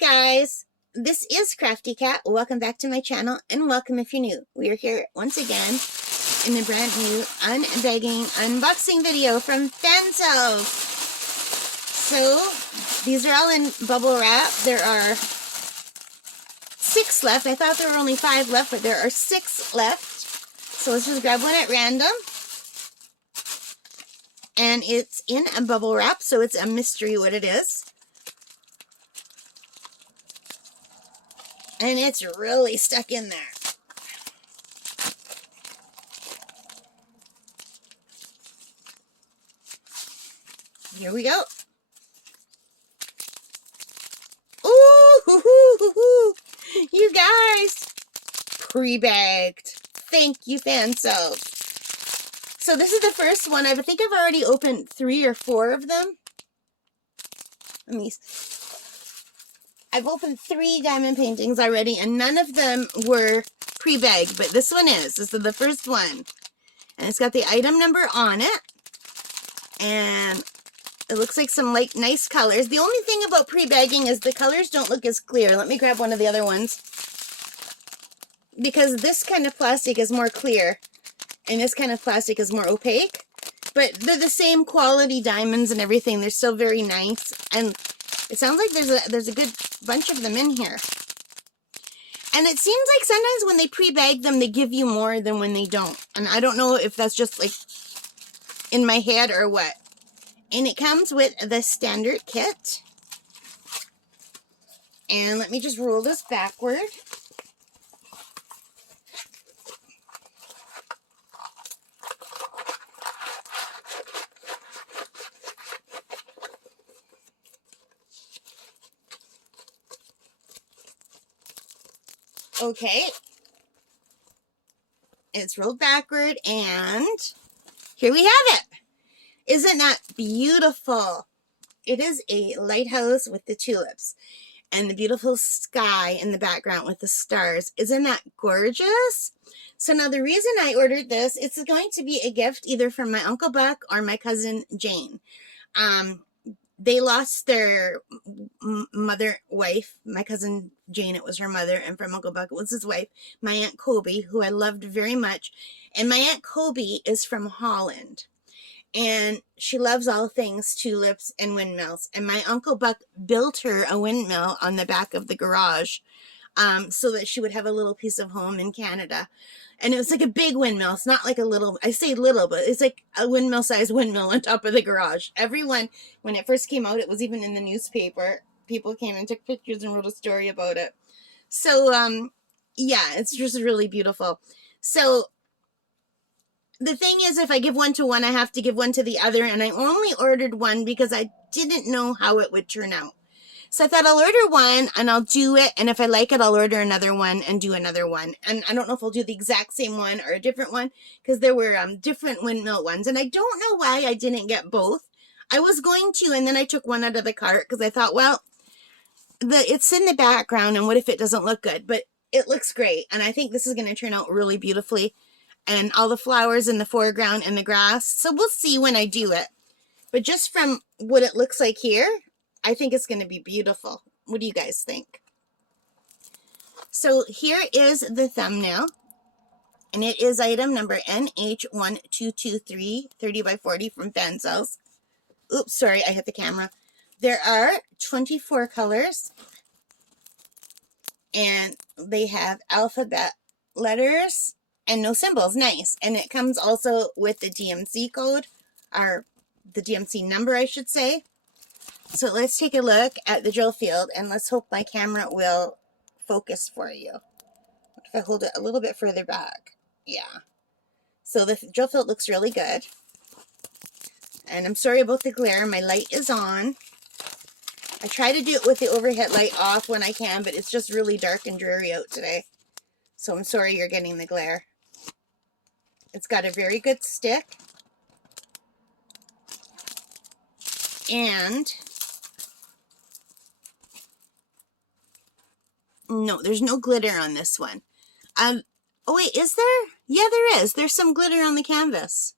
guys, this is Crafty Cat. Welcome back to my channel and welcome if you're new. We are here once again in a brand new unbagging unboxing video from Fancel. So these are all in bubble wrap. There are 6 left. I thought there were only 5 left, but there are 6 left. So let's just grab one at random. And it's in a bubble wrap, so it's a mystery what it is. And it's really stuck in there. Here we go. Ooh, hoo, hoo, hoo, hoo. You guys, pre-bagged. Thank you, Fancel. So this is the first one. I think I've already opened 3 or 4 of them. I've opened 3 diamond paintings already, and none of them were pre-bagged, but this one is. This is the first one. And it's got the item number on it. And it looks like some nice colors. The only thing about pre-bagging is the colors don't look as clear. Let me grab one of the other ones. Because this kind of plastic is more clear, and this kind of plastic is more opaque. But they're the same quality diamonds and everything. They're still very nice. And it sounds like there's a good bunch of them in here. And it seems like sometimes when they pre-bag them, they give you more than when they don't. And I don't know if that's just like in my head or what. And it comes with the standard kit. And let me just roll this backward. Okay, it's rolled backward, and here we have it. Isn't that beautiful? It is a lighthouse with the tulips and the beautiful sky in the background with the stars. Isn't that gorgeous? So now the reason I ordered this, it's going to be a gift either from my Uncle Buck or my cousin Jane. They lost their wife. My cousin Jane, it was her mother, and from Uncle Buck, it was his wife, my Aunt Kobe, who I loved very much. And my Aunt Kobe is from Holland, and she loves all things tulips and windmills. And my Uncle Buck built her a windmill on the back of the garage so that she would have a little piece of home in Canada. And it was like a big windmill. It's not like a little, I say little, but it's like a windmill-sized windmill on top of the garage. Everyone, when it first came out, it was even in the newspaper. People came and took pictures and wrote a story about it. So, yeah, it's just really beautiful. So, the thing is, if I give one to one, I have to give one to the other. And I only ordered one because I didn't know how it would turn out. So I thought I'll order one and I'll do it. And if I like it, I'll order another one and do another one. And I don't know if I'll do the exact same one or a different one, because there were different windmill ones. And I don't know why I didn't get both. I was going to, and then I took one out of the cart because I thought, well, it's in the background, and what if it doesn't look good? But it looks great. And I think this is going to turn out really beautifully. And all the flowers in the foreground and the grass. So we'll see when I do it. But just from what it looks like here, I think it's going to be beautiful. What do you guys think? So here is the thumbnail. And it is item number NH1223 30 by 40 from Fancel. Oops, sorry, I hit the camera. There are 24 colors. And they have alphabet letters and no symbols. Nice. And it comes also with the DMC code, or the DMC number, I should say. So let's take a look at the drill field, and let's hope my camera will focus for you. What if I hold it a little bit further back? Yeah. So the drill field looks really good. And I'm sorry about the glare. My light is on. I try to do it with the overhead light off when I can, but it's just really dark and dreary out today. So I'm sorry you're getting the glare. It's got a very good stick. And no, there's no glitter on this one. Oh wait, is there? Yeah, there is. There's some glitter on the canvas.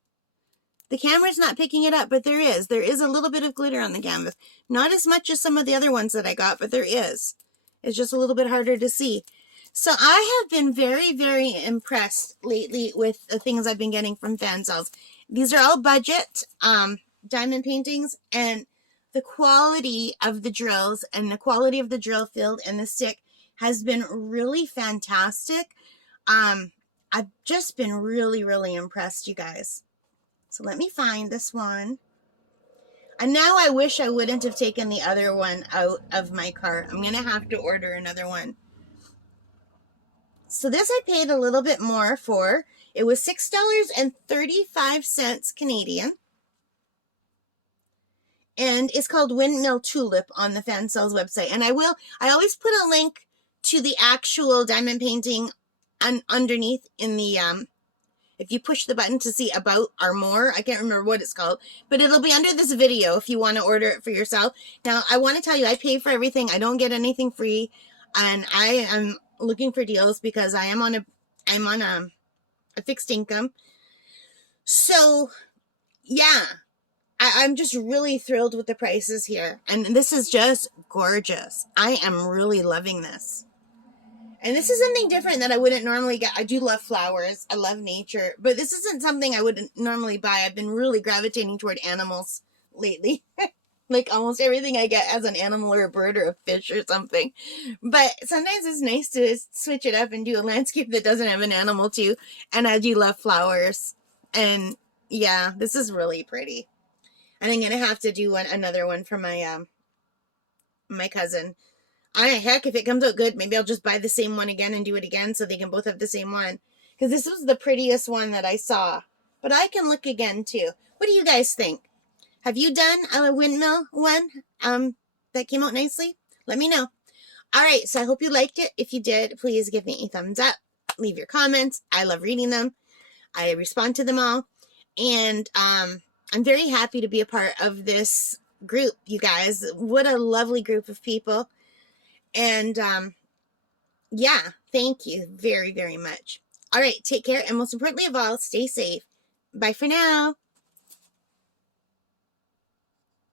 The camera's not picking it up, but there is. There is a little bit of glitter on the canvas. Not as much as some of the other ones that I got, but there is. It's just a little bit harder to see. So I have been very, very impressed lately with the things I've been getting from Fansales. These are all budget diamond paintings, and the quality of the drills and the quality of the drill field and the stick has been really fantastic. I've just been really, really impressed, you guys. So let me find this one. And now I wish I wouldn't have taken the other one out of my cart. I'm going to have to order another one. So this I paid a little bit more for. It was $6.35 Canadian. And it's called Windmill Tulip on the Fansales website. And I always put a link to the actual diamond painting underneath in the, if you push the button to see about or more, I can't remember what it's called, but it'll be under this video if you want to order it for yourself. Now, I want to tell you, I pay for everything. I don't get anything free, and I am looking for deals because I'm on a fixed income. So, yeah, I'm just really thrilled with the prices here, and this is just gorgeous. I am really loving this. And this is something different that I wouldn't normally get. I do love flowers. I love nature. But this isn't something I wouldn't normally buy. I've been really gravitating toward animals lately. Like almost everything I get has an animal or a bird or a fish or something. But sometimes it's nice to switch it up and do a landscape that doesn't have an animal too. And I do love flowers. And yeah, this is really pretty. And I'm going to have to do another one for my my cousin. Heck, if it comes out good, maybe I'll just buy the same one again and do it again so they can both have the same one. Because this was the prettiest one that I saw. But I can look again, too. What do you guys think? Have you done a windmill one that came out nicely? Let me know. All right, so I hope you liked it. If you did, please give me a thumbs up. Leave your comments. I love reading them. I respond to them all. And I'm very happy to be a part of this group, you guys. What a lovely group of people. And, yeah, thank you very, very much. All right, take care. And most importantly of all, stay safe. Bye for now.